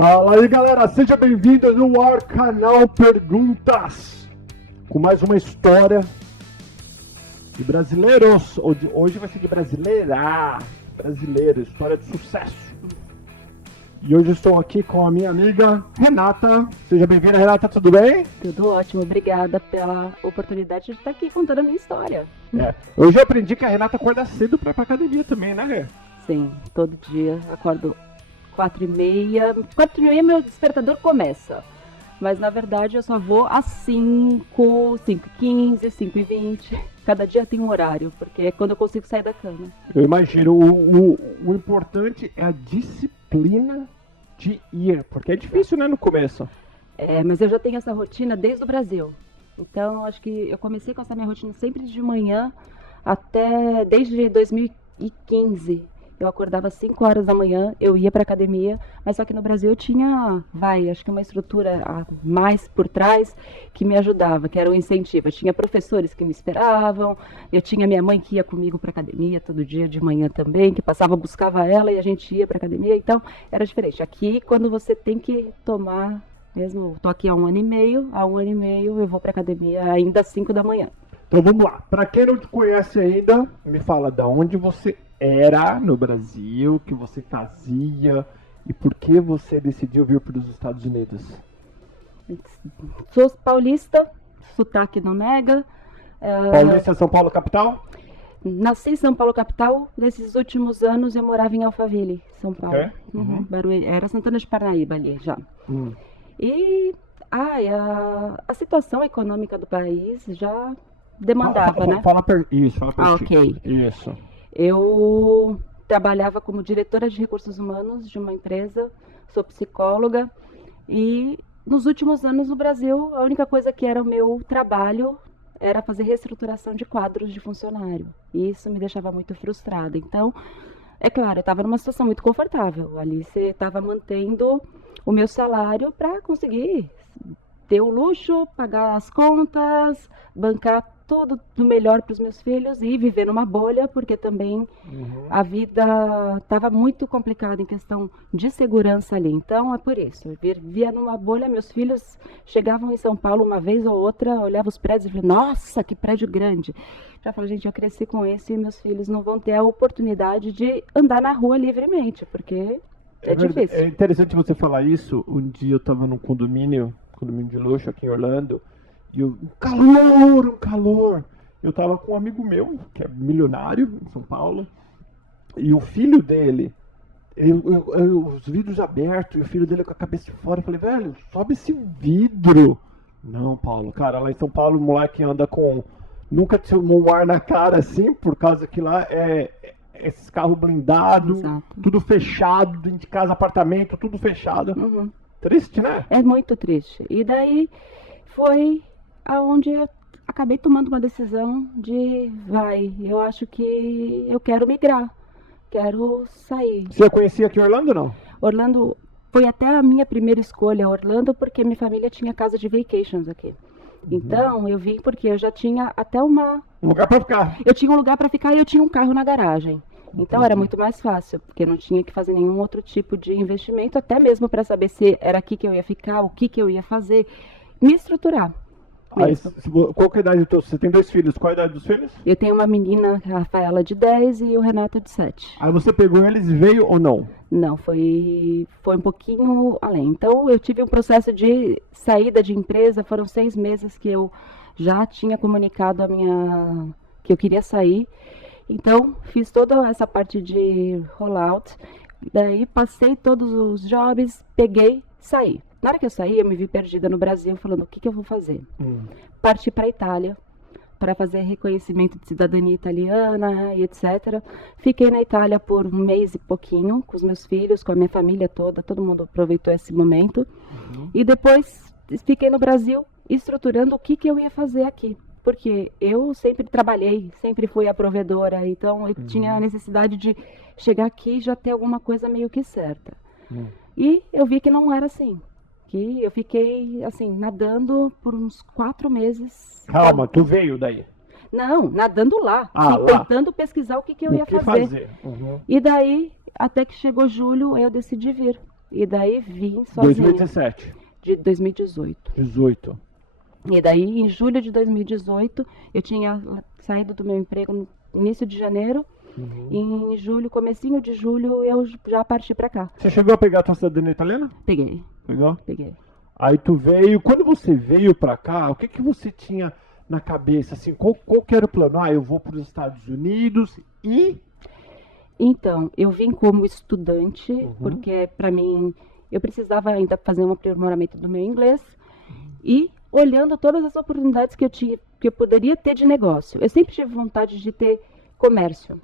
Fala aí, galera, seja bem-vindo no ar canal Perguntas, com mais uma história de brasileiros. Hoje vai ser de brasileiro, história de sucesso. E hoje estou aqui com a minha amiga Renata. Seja bem-vinda, Renata, tudo bem? Tudo ótimo, obrigada pela oportunidade de estar aqui contando a minha história. Hoje eu aprendi que a Renata acorda cedo pra ir pra academia também, né, Rê? Sim, todo dia acordo 4h30. 4h30 meu despertador começa. Mas na verdade eu só vou às 5, 5h15, 5h20. Cada dia tem um horário, porque é quando eu consigo sair da cama. Eu imagino, o importante é a disciplina de ir, porque é difícil, né, no começo. Mas eu já tenho essa rotina desde o Brasil. Então acho que eu comecei com essa minha rotina sempre de manhã, desde 2015. Eu acordava às 5 horas da manhã, eu ia para academia, mas só que no Brasil eu tinha, acho que uma estrutura a mais por trás que me ajudava, que era um incentivo. Eu tinha professores que me esperavam, eu tinha minha mãe que ia comigo para academia todo dia de manhã também, que passava, buscava ela e a gente ia para academia, então era diferente. Aqui, quando você tem que tomar, mesmo, estou aqui há um ano e meio eu vou para academia ainda às 5 da manhã. Então vamos lá, para quem não te conhece ainda, me fala de onde você era no Brasil, o que você fazia e por que você decidiu vir para os Estados Unidos? Sou paulista, sotaque não nega. Paulista, São Paulo, capital? Nasci em São Paulo, capital. Nesses últimos anos eu morava em Alphaville, São Paulo. Barueri, era Santana de Parnaíba ali já. E a situação econômica do país já demandava, né? Fala isso. Ok. Isso. Eu trabalhava como diretora de recursos humanos de uma empresa, sou psicóloga e nos últimos anos no Brasil a única coisa que era o meu trabalho era fazer reestruturação de quadros de funcionário. E isso me deixava muito frustrada. Então, é claro, eu estava numa situação muito confortável. Ali você estava mantendo o meu salário para conseguir ter o luxo, pagar as contas, bancar tudo do melhor para os meus filhos e viver numa bolha, porque também a vida estava muito complicada em questão de segurança ali. Então, é por isso. Eu vivia numa bolha, meus filhos chegavam em São Paulo uma vez ou outra, olhavam os prédios e falavam, nossa, que prédio grande. Já falei, gente, eu cresci com esse e meus filhos não vão ter a oportunidade de andar na rua livremente, porque é difícil. É interessante você falar isso. Um dia eu estava num condomínio de luxo aqui em Orlando, e um calor. Eu tava com um amigo meu, que é milionário em São Paulo, e o filho dele, os vidros abertos, e o filho dele com a cabeça de fora. Eu falei, velho, sobe esse vidro. Não, Paulo, cara, lá em São Paulo o moleque anda com... Nunca tinha um ar na cara assim, por causa que lá é esses carros blindados, tudo fechado, dentro de casa, apartamento, tudo fechado. Triste, né? É muito triste. E daí foi aonde eu acabei tomando uma decisão de, eu acho que eu quero migrar, quero sair. Você conhecia aqui Orlando ou não? Orlando foi até a minha primeira escolha, Orlando, porque minha família tinha casa de vacations aqui. Então eu vim porque eu já tinha até um lugar para ficar. Eu tinha um lugar para ficar e eu tinha um carro na garagem. Então era muito mais fácil, porque eu não tinha que fazer nenhum outro tipo de investimento, até mesmo para saber se era aqui que eu ia ficar, o que eu ia fazer, me estruturar. Qual que é a idade do teu? Você tem 2 filhos, qual a idade dos filhos? Eu tenho uma menina, a Rafaela, de 10 e o Renato de 7. Aí você pegou eles e veio ou não? Não, foi um pouquinho além. Então eu tive um processo de saída de empresa, foram 6 meses que eu já tinha comunicado que eu queria sair. Então fiz toda essa parte de rollout, daí passei todos os jobs, peguei, saí. Na hora que eu saí, eu me vi perdida no Brasil, falando, o que eu vou fazer? Parti para a Itália, para fazer reconhecimento de cidadania italiana e etc. Fiquei na Itália por 1 mês e pouquinho, com os meus filhos, com a minha família toda, todo mundo aproveitou esse momento. E depois fiquei no Brasil, estruturando o que eu ia fazer aqui. Porque eu sempre trabalhei, sempre fui a provedora, então eu tinha a necessidade de chegar aqui e já ter alguma coisa meio que certa. E eu vi que não era assim. Que eu fiquei, assim, nadando por uns 4 meses. Calma, tu veio daí? Não, nadando lá. Tentando pesquisar o que eu ia fazer. E daí, até que chegou julho, eu decidi vir. E daí vim sozinha. 2017. De 2018. 18. E daí, em julho de 2018, eu tinha saído do meu emprego no início de janeiro. Uhum. E em julho, comecinho de julho, eu já parti pra cá. Você chegou a pegar a tua cidadania italiana? Peguei, Pegou? peguei. Aí tu veio, quando você veio pra cá, o que que você tinha na cabeça, assim, qual que era o plano? Ah, eu vou para os Estados Unidos e... Então, eu vim como estudante, Uhum. porque para mim, eu precisava ainda fazer um aprimoramento do meu inglês e olhando todas as oportunidades que eu tinha, que eu poderia ter de negócio. Eu sempre tive vontade de ter comércio.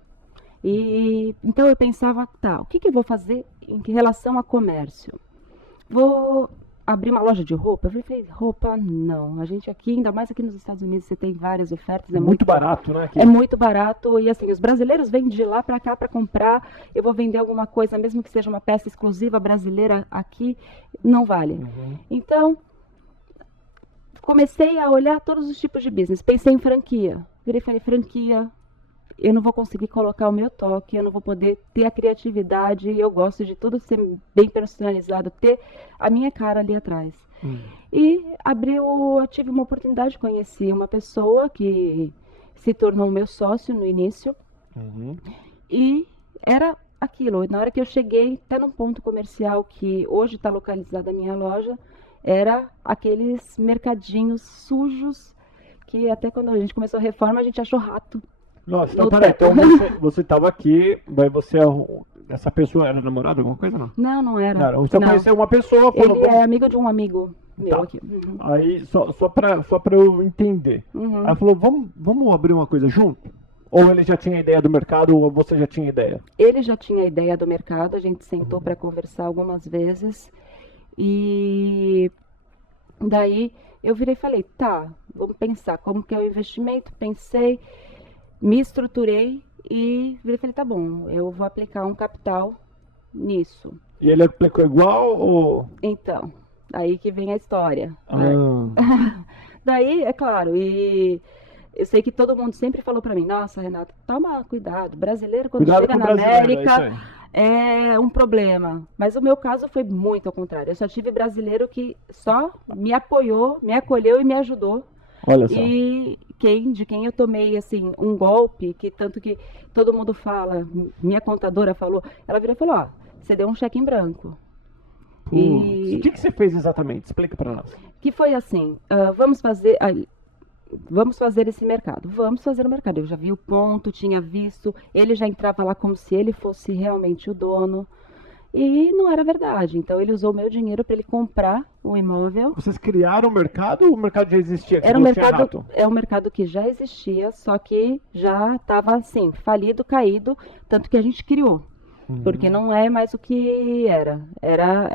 E então eu pensava, tá, o que que eu vou fazer em relação a comércio? Vou abrir uma loja de roupa? Eu falei, roupa não. A gente aqui, ainda mais aqui nos Estados Unidos, você tem várias ofertas, É muito barato, né? Aqui. é muito barato e assim, os brasileiros vêm de lá para cá para comprar. Eu vou vender alguma coisa, mesmo que seja uma peça exclusiva brasileira aqui, não vale. Uhum. Então, comecei a olhar todos os tipos de business. Pensei em franquia. Virei e falei, franquia, eu não vou conseguir colocar o meu toque, eu não vou poder ter a criatividade. Eu gosto de tudo ser bem personalizado, ter a minha cara ali atrás. E eu tive uma oportunidade, conheci uma pessoa que se tornou meu sócio no início. Uhum. E era aquilo, na hora que eu cheguei, até num ponto comercial que hoje está localizada a minha loja, era aqueles mercadinhos sujos que até quando a gente começou a reforma, a gente achou rato. Nossa, No então peraí, teto. então você estava aqui, mas essa pessoa era namorada, alguma coisa não? Não, não era. Não, você Não. conheceu uma pessoa, falou, Ele é amigo de um amigo meu Tá. aqui. Uhum. aí só pra eu entender. Uhum. Aí falou, vamos abrir uma coisa junto? Ou ele já tinha ideia do mercado, ou você já tinha ideia? Ele já tinha ideia do mercado, a gente sentou para conversar algumas vezes. E daí eu virei e falei, tá, vamos pensar como que é o investimento. Pensei, me estruturei e virei e falei, tá bom, eu vou aplicar um capital nisso. E ele aplicou igual ou... Então, aí que vem a história. Ah, Daí, é claro, e eu sei que todo mundo sempre falou pra mim, nossa, Renata, toma cuidado, brasileiro quando cuidado chega com o na brasileiro, é isso América aí. é um problema. Mas o meu caso foi muito ao contrário. Eu só tive brasileiro que só me apoiou, me acolheu e me ajudou. Olha só. E de quem eu tomei assim um golpe, que tanto que todo mundo fala, minha contadora falou, ela virou e falou, ó, você deu um cheque em branco. Putz, E o que você fez exatamente? Explica pra nós. que foi assim, vamos fazer esse mercado. Vamos fazer o mercado. Eu já vi o ponto, tinha visto, ele já entrava lá como se ele fosse realmente o dono. E não era verdade. Então ele usou o meu dinheiro para ele comprar um imóvel. Vocês criaram o mercado ou o mercado já existia? Que Era você um falou que tinha mercado, rato? é um mercado que já existia, só que já estava assim, falido, caído, tanto que a gente criou. Porque não é mais o que era.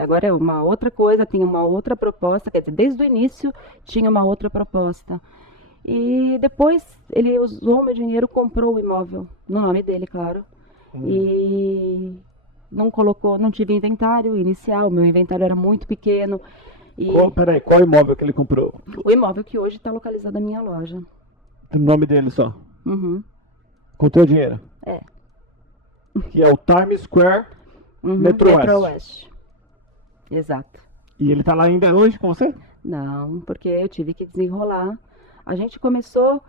Agora é uma outra coisa, tem uma outra proposta, quer dizer, desde o início tinha uma outra proposta. E depois ele usou o meu dinheiro, comprou o imóvel, no nome dele, claro. E não tive inventário inicial, meu inventário era muito pequeno. E Peraí, qual imóvel que ele comprou? o imóvel que hoje está localizado na minha loja. O nome dele só. Uhum. Com o teu dinheiro. É. Que é o Times Square Uhum. Metro West. Exato. E ele tá lá ainda longe com você? Não, porque eu tive que desenrolar. A gente começou,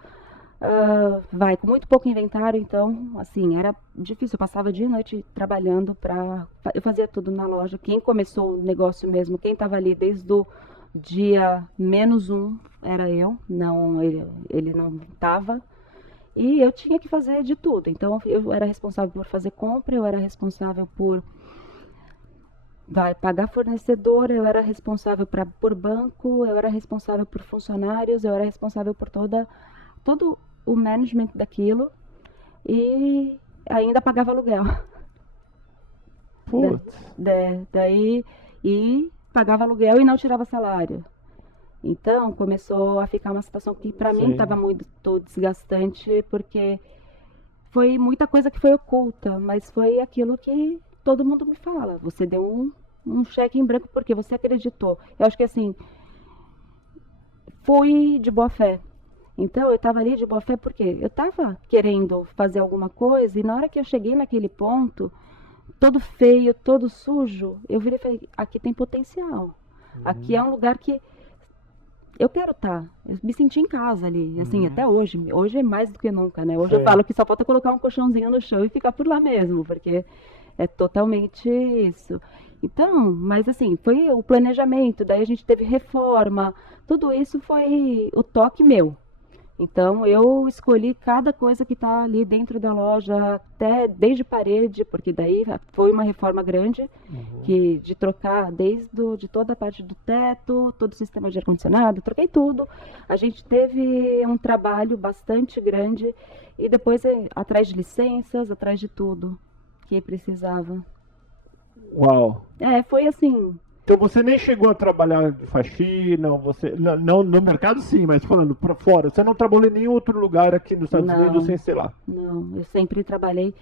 com muito pouco inventário, então, assim, era difícil. Eu passava dia e noite trabalhando eu fazia tudo na loja. Quem começou o negócio mesmo, quem estava ali desde o dia -1 era eu, não, ele não estava. E eu tinha que fazer de tudo. Então, eu era responsável por fazer compra, eu era responsável por pagar fornecedor, eu era responsável por banco, eu era responsável por funcionários, eu era responsável por todo o management daquilo e ainda pagava aluguel. Putz. Daí, e pagava aluguel e não tirava salário. Então, começou a ficar uma situação que para mim Sim. estava muito desgastante, porque foi muita coisa que foi oculta, mas foi aquilo que todo mundo me fala. Você deu um cheque em branco porque você acreditou. Eu acho que assim, fui de boa fé. Então, eu estava ali de boa fé porque eu estava querendo fazer alguma coisa e na hora que eu cheguei naquele ponto, todo feio, todo sujo, eu virei e falei, aqui tem potencial. Aqui é um lugar que eu quero estar. Eu me senti em casa ali, assim, até hoje. Hoje é mais do que nunca, né? Hoje eu Sim. falo que só falta colocar um colchãozinho no chão e ficar por lá mesmo, porque é totalmente isso. Então, mas assim, foi o planejamento, daí a gente teve reforma, tudo isso foi o toque meu. Então, eu escolhi cada coisa que está ali dentro da loja, até desde parede, porque daí foi uma reforma grande, que de trocar de toda a parte do teto, todo o sistema de ar-condicionado, troquei tudo. A gente teve um trabalho bastante grande e depois atrás de licenças, atrás de tudo que precisava. Uau. Foi assim. Então você nem chegou a trabalhar de faxina, você não no mercado sim, mas falando para fora, você não trabalhou em nenhum outro lugar aqui nos Estados Não. Unidos sem ser lá. Não, eu sempre trabalhei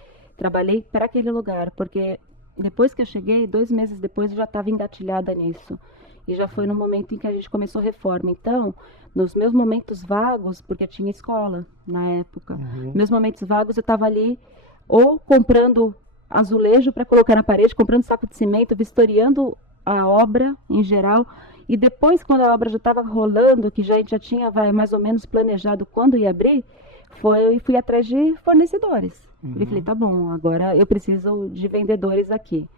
para aquele lugar, porque depois que eu cheguei, 2 meses depois eu já estava engatilhada nisso. E já foi no momento em que a gente começou a reforma. Então, nos meus momentos vagos, porque eu tinha escola na época, meus momentos vagos eu estava ali ou comprando azulejo para colocar na parede, comprando saco de cimento, vistoriando a obra em geral. E depois, quando a obra já estava rolando, que já tinha mais ou menos planejado quando ia abrir, fui atrás de fornecedores. E falei, tá bom, agora eu preciso de vendedores aqui.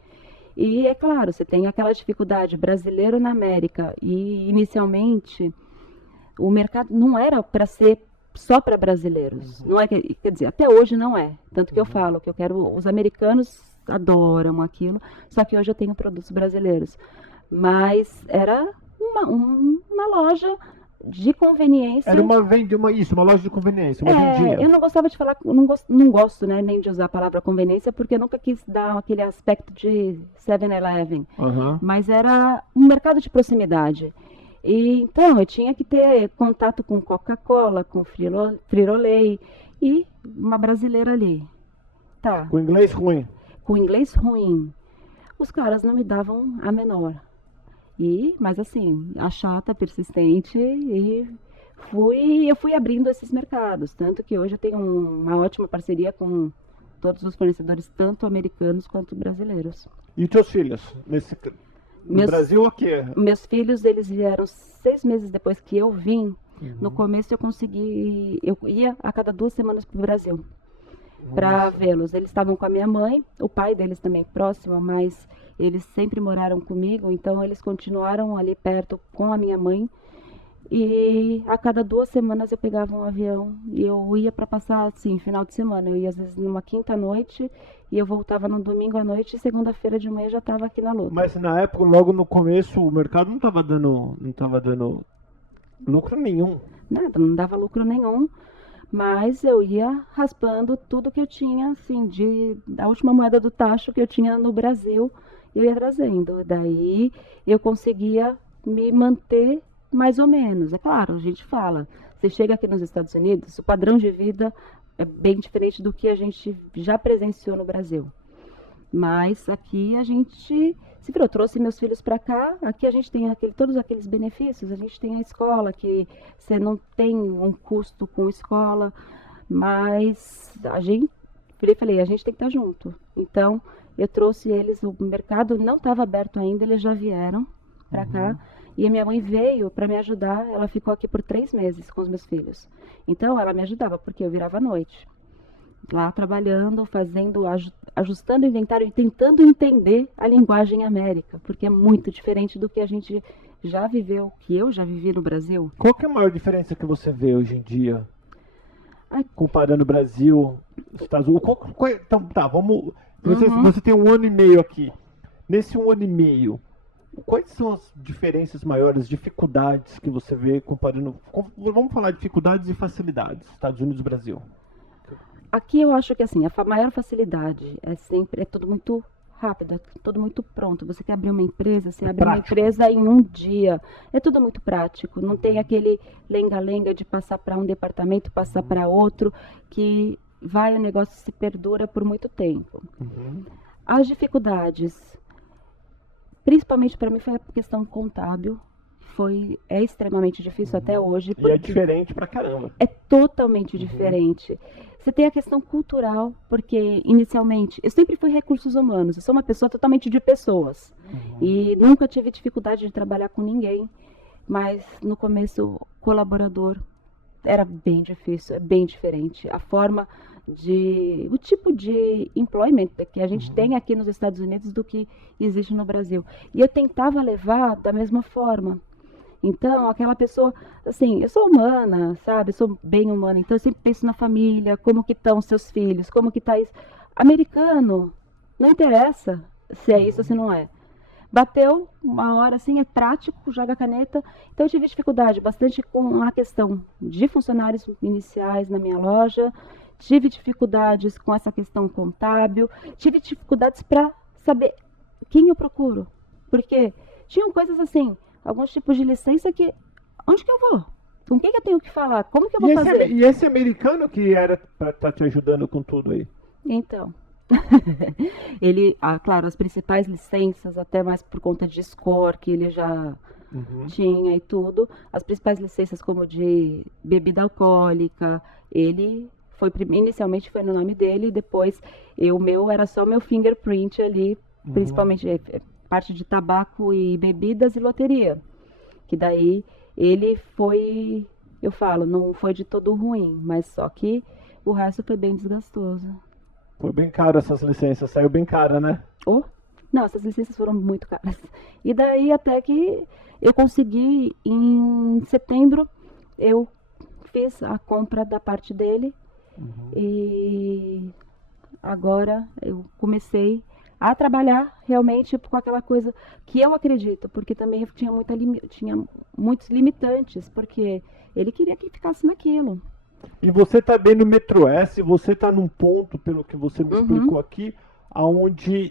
E é claro, você tem aquela dificuldade, brasileiro na América, e inicialmente o mercado não era para ser só para brasileiros. Não é, quer dizer, até hoje não é. Tanto que eu falo que eu quero, os americanos adoram aquilo, só que hoje eu tenho produtos brasileiros. Mas era uma loja de conveniência. Era uma loja de conveniência, uma vendinha. Eu não gostava de falar, não gosto, né, nem de usar a palavra conveniência, porque eu nunca quis dar aquele aspecto de 7-Eleven. Mas era um mercado de proximidade. E, então, eu tinha que ter contato com Coca-Cola, com Frito-Lay e uma brasileira ali. Tá. Com inglês ruim. Com inglês ruim. Os caras não me davam a menor. Mas assim, a chata, persistente, e eu fui abrindo esses mercados. Tanto que hoje eu tenho uma ótima parceria com todos os fornecedores, tanto americanos quanto brasileiros. E teus filhos? No Brasil o quê? Meus filhos, eles vieram 6 meses depois que eu vim. No começo eu ia a cada 2 semanas para o Brasil para vê-los. Eles estavam com a minha mãe, o pai deles também próximo, mas eles sempre moraram comigo, então eles continuaram ali perto com a minha mãe. E a cada 2 semanas eu pegava um avião e eu ia para passar, assim, final de semana. Eu ia às vezes numa quinta noite e eu voltava no domingo à noite e segunda-feira de manhã já estava aqui na luta. Mas na época, logo no começo, o mercado não estava dando lucro nenhum. Nada, não dava lucro nenhum. Mas eu ia raspando tudo que eu tinha, assim, da última moeda do tacho que eu tinha no Brasil, eu ia trazendo. Daí eu conseguia me manter mais ou menos. É claro, a gente fala, você chega aqui nos Estados Unidos, o padrão de vida é bem diferente do que a gente já presenciou no Brasil. Mas aqui a gente se virou, trouxe meus filhos para cá, aqui a gente tem todos aqueles benefícios, a gente tem a escola, que você não tem um custo com escola, mas a gente tem que estar junto. Então, eu trouxe eles, o mercado não estava aberto ainda, eles já vieram para cá, e a minha mãe veio para me ajudar, ela ficou aqui por 3 meses com os meus filhos. Então, ela me ajudava, porque eu virava à noite. Lá trabalhando, ajustando o inventário e tentando entender a linguagem América, porque é muito diferente do que a gente já viveu, que eu já vivi no Brasil. Qual que é a maior diferença que você vê hoje em dia, comparando o Brasil, Estados Unidos? Então, tá, vamos... Você tem 1 ano e meio aqui. Nesse 1 ano e meio, quais são as diferenças maiores, dificuldades que você vê comparando... Vamos falar de dificuldades e facilidades, Estados Unidos e Brasil. Aqui eu acho que assim, a maior facilidade é tudo muito rápido, é tudo muito pronto. Você quer abrir uma empresa, você abre uma empresa em 1 dia. É tudo muito prático, não tem aquele lenga-lenga de passar para um departamento, passar para outro, que o negócio se perdura por muito tempo. As dificuldades, principalmente para mim, foi a questão contábil. é extremamente difícil até hoje. E é diferente pra caramba. É totalmente diferente. Você tem a questão cultural, porque inicialmente, eu sempre fui recursos humanos, eu sou uma pessoa totalmente de pessoas. E nunca tive dificuldade de trabalhar com ninguém, mas no começo, colaborador, era bem difícil, é bem diferente. A forma o tipo de employment que a gente tem aqui nos Estados Unidos do que existe no Brasil. E eu tentava levar da mesma forma. Então, aquela pessoa, assim, eu sou humana, sabe? Eu sou bem humana, então eu sempre penso na família, como que estão os seus filhos, como que tá isso. Americano, não interessa se é isso ou se não é. Bateu, uma hora assim, é prático, joga a caneta. Então eu tive dificuldade bastante com a questão de funcionários iniciais na minha loja, tive dificuldades com essa questão contábil, tive dificuldades para saber quem eu procuro. Porque tinham coisas assim, alguns tipos de licença que, onde que eu vou? Com quem que eu tenho que falar? Como que eu vou fazer? E esse americano que era para estar te ajudando com tudo aí? Então, ele, claro, as principais licenças, até mais por conta de score, que ele já tinha e tudo, as principais licenças como de bebida alcoólica, ele foi, inicialmente foi no nome dele, e depois o meu era só meu fingerprint ali, principalmente parte de tabaco e bebidas e loteria, que daí ele foi, eu falo, não foi de todo ruim, mas só que o resto foi bem desgastoso. Foi bem caro essas licenças, saiu bem cara, né? Não, essas licenças foram muito caras. E daí até que eu consegui, em setembro, eu fiz a compra da parte dele. E agora eu comecei a trabalhar realmente com aquela coisa que eu acredito, porque também eu tinha muitos limitantes, porque ele queria que ficasse naquilo. E você tá bem no Metro S, você tá num ponto, pelo que você me explicou aqui, aonde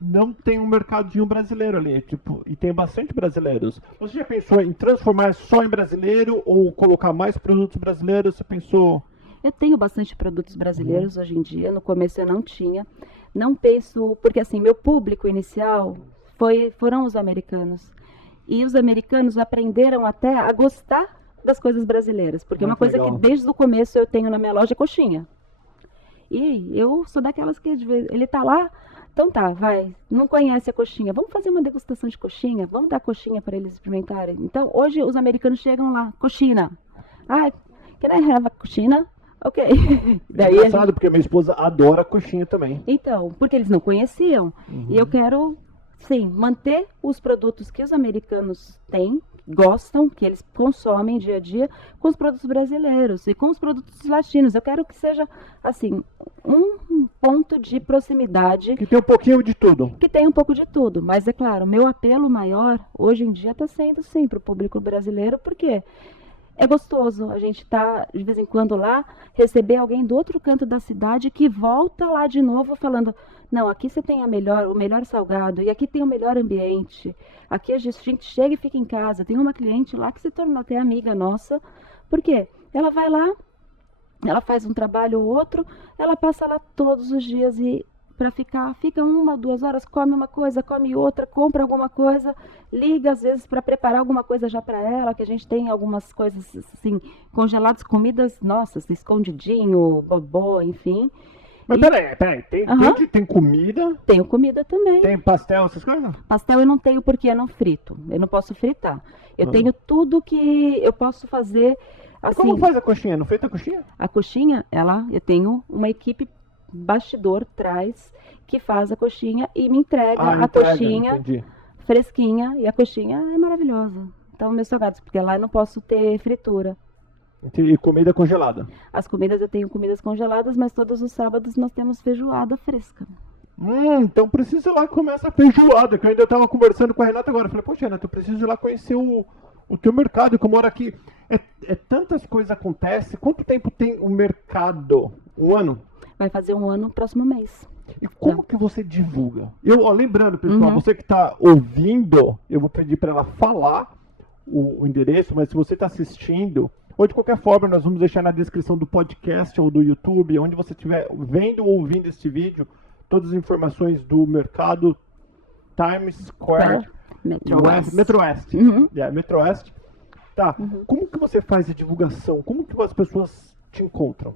não tem um mercadinho brasileiro ali, tipo, e tem bastante brasileiros. Você já pensou em transformar só em brasileiro ou colocar mais produtos brasileiros? Você pensou? Eu tenho bastante produtos brasileiros hoje em dia, no começo eu não tinha. Não penso, porque assim, meu público inicial foram os americanos. E os americanos aprenderam até a gostar das coisas brasileiras, porque uma coisa legal. Que desde o começo eu tenho na minha loja é coxinha. E eu sou daquelas que ele tá lá, então tá, vai, não conhece a coxinha, vamos fazer uma degustação de coxinha, vamos dar coxinha para eles experimentarem. Então hoje os americanos chegam lá, coxinha. Can I have a coxinha? Ok. Daí é engraçado, porque minha esposa adora coxinha também. Então, porque eles não conheciam. E eu quero, sim, manter os produtos que os americanos têm, gostam, que eles consomem dia a dia, com os produtos brasileiros e com os produtos latinos. Eu quero que seja, assim, um ponto de proximidade. Que tem um pouquinho de tudo. Que tem um pouco de tudo. Mas, é claro, meu apelo maior, hoje em dia, está sendo, sim, para o público brasileiro, porque é gostoso a gente tá de vez em quando lá, receber alguém do outro canto da cidade que volta lá de novo falando, não, aqui você tem o melhor salgado, e aqui tem o melhor ambiente, aqui a gente chega e fica em casa. Tem uma cliente lá que se tornou até amiga nossa, porque ela vai lá, ela faz um trabalho ou outro, ela passa lá todos os dias e fica 1 ou 2 horas, come uma coisa, come outra, compra alguma coisa, liga às vezes para preparar alguma coisa já para ela, que a gente tem algumas coisas assim, congeladas, comidas nossas, escondidinho, bobó, enfim. Mas peraí, tem comida? Tenho comida também. Tem pastel, essas coisas? Pastel eu não tenho porque eu não frito, eu não posso fritar. Eu tenho tudo que eu posso fazer, assim. Como faz a coxinha? Não feita a coxinha? A coxinha, eu tenho uma equipe bastidor traz que faz a coxinha e me entrega a coxinha fresquinha, e a coxinha é maravilhosa. Então, meus salgados, porque lá eu não posso ter fritura. E comida congelada? As comidas, eu tenho comidas congeladas, mas todos os sábados nós temos feijoada fresca. Então preciso ir lá comer essa feijoada, que eu ainda estava conversando com a Renata agora. Eu falei, poxa, Renata, eu preciso ir lá conhecer o teu mercado, que eu moro aqui. Tantas coisas acontecem. Quanto tempo tem o mercado? 1 ano? Vai fazer 1 ano no próximo mês. E como que você divulga? Lembrando, pessoal, você que está ouvindo, eu vou pedir para ela falar o endereço, mas se você está assistindo, ou de qualquer forma, nós vamos deixar na descrição do podcast ou do YouTube, onde você estiver vendo ou ouvindo este vídeo, todas as informações do mercado Times Square. Metro-Oeste. Metro-Oeste. Uhum. Metro-Oeste. Tá. Uhum. Como que você faz a divulgação? Como que as pessoas te encontram?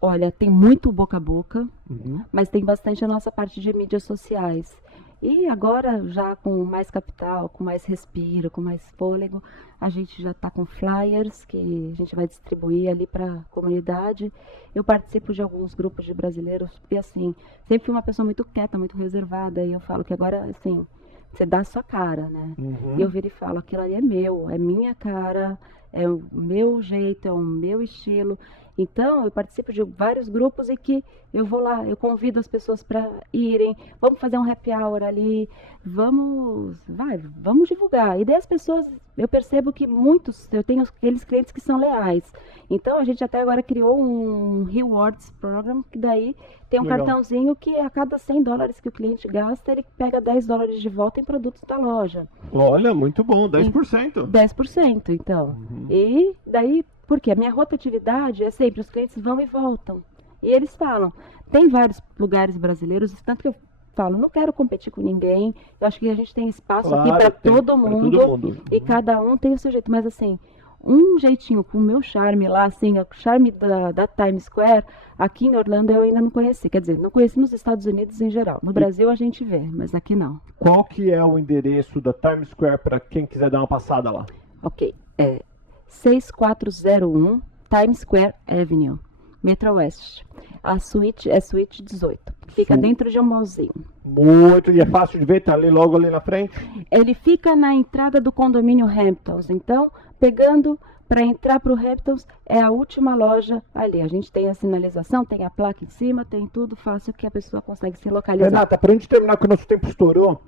Olha, tem muito boca a boca, Uhum. mas tem bastante a nossa parte de mídias sociais. E agora, já com mais capital, com mais respiro, com mais fôlego, a gente já está com flyers que a gente vai distribuir ali para a comunidade. Eu participo de alguns grupos de brasileiros, e assim, sempre fui uma pessoa muito quieta, muito reservada, e eu falo que agora, assim, você dá a sua cara, né? Uhum. E eu viro e falo, aquilo ali é meu, é minha cara, é o meu jeito, é o meu estilo. Então, eu participo de vários grupos e que eu vou lá, eu convido as pessoas para irem, vamos fazer um happy hour ali, vamos divulgar. E daí as pessoas, eu percebo que muitos, eu tenho aqueles clientes que são leais. Então, a gente até agora criou um Rewards Program, que daí tem um Legal. cartãozinho que a cada $100 que o cliente gasta, ele pega $10 de volta em produtos da loja. Olha, muito bom, 10%. 10%, então. Uhum. E daí, porque a minha rotatividade é sempre, os clientes vão e voltam. E eles falam, tem vários lugares brasileiros, tanto que eu falo, não quero competir com ninguém, eu acho que a gente tem espaço aqui para tem, todo pra mundo, todo mundo. e cada um tem o seu jeito, mas assim, um jeitinho com o meu charme lá, assim, o charme da Times Square, aqui em Orlando eu ainda não conheci, quer dizer, não conheci nos Estados Unidos em geral, no Brasil a gente vê, mas aqui não. Qual que é o endereço da Times Square para quem quiser dar uma passada lá? Ok, é 6401 Times Square Avenue, Metro-Oeste. A suíte é suíte 18. Fica dentro de um mallzinho. Muito, e é fácil de ver, tá ali logo ali na frente? Ele fica na entrada do condomínio Hamptons. Então, pegando para entrar para o Hamptons, é a última loja ali. A gente tem a sinalização, tem a placa em cima, tem tudo fácil que a pessoa consegue se localizar. Renata, para a gente terminar, que o nosso tempo estourou,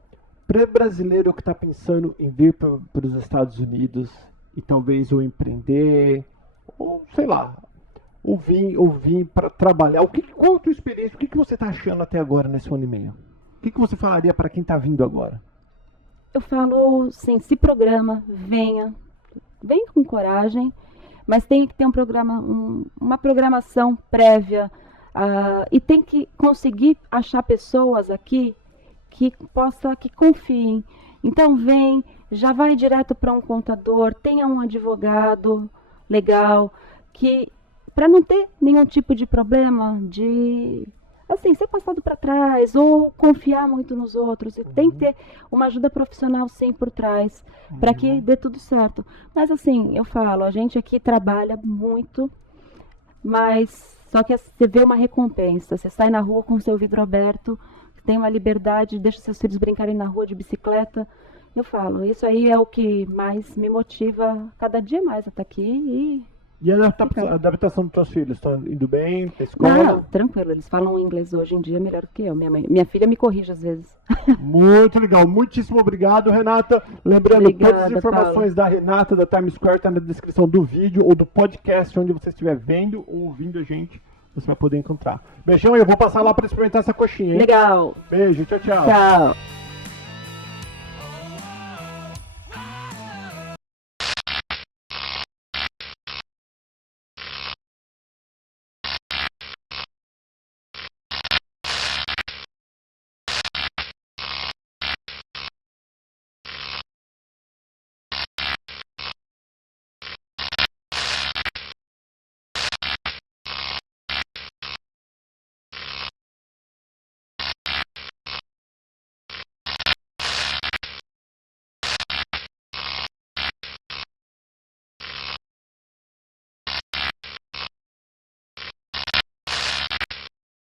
para brasileiro que está pensando em vir para os Estados Unidos e talvez ou empreender, ou sei lá, ou vir para trabalhar, qual a tua experiência? O que você está achando até agora nesse ano e meio? O que você falaria para quem está vindo agora? Eu falo, sim, se programa, venha com coragem, mas tem que ter uma programação prévia, e tem que conseguir achar pessoas aqui que confiem. Então vem, já vai direto para um contador, tenha um advogado legal, que para não ter nenhum tipo de problema de assim, ser passado para trás ou confiar muito nos outros. E tem que ter uma ajuda profissional sim por trás para que dê tudo certo. Mas assim, eu falo, a gente aqui trabalha muito, mas só que você vê uma recompensa. Você sai na rua com o seu vidro aberto, tem uma liberdade, deixa seus filhos brincarem na rua de bicicleta. Eu falo, isso aí é o que mais me motiva cada dia mais a estar aqui. E a adaptação dos teus filhos? Estão indo bem para a escola? Não, tranquilo, eles falam inglês hoje em dia melhor do que eu. Minha filha me corrige às vezes. Muito legal, muitíssimo obrigado, Renata. Lembrando, Obrigada, todas as informações da Renata, da Times Square, está na descrição do vídeo ou do podcast, onde você estiver vendo ou ouvindo a gente, você vai poder encontrar. Beijão, e eu vou passar lá para experimentar essa coxinha, hein? Legal. Beijo, tchau, tchau. Tchau.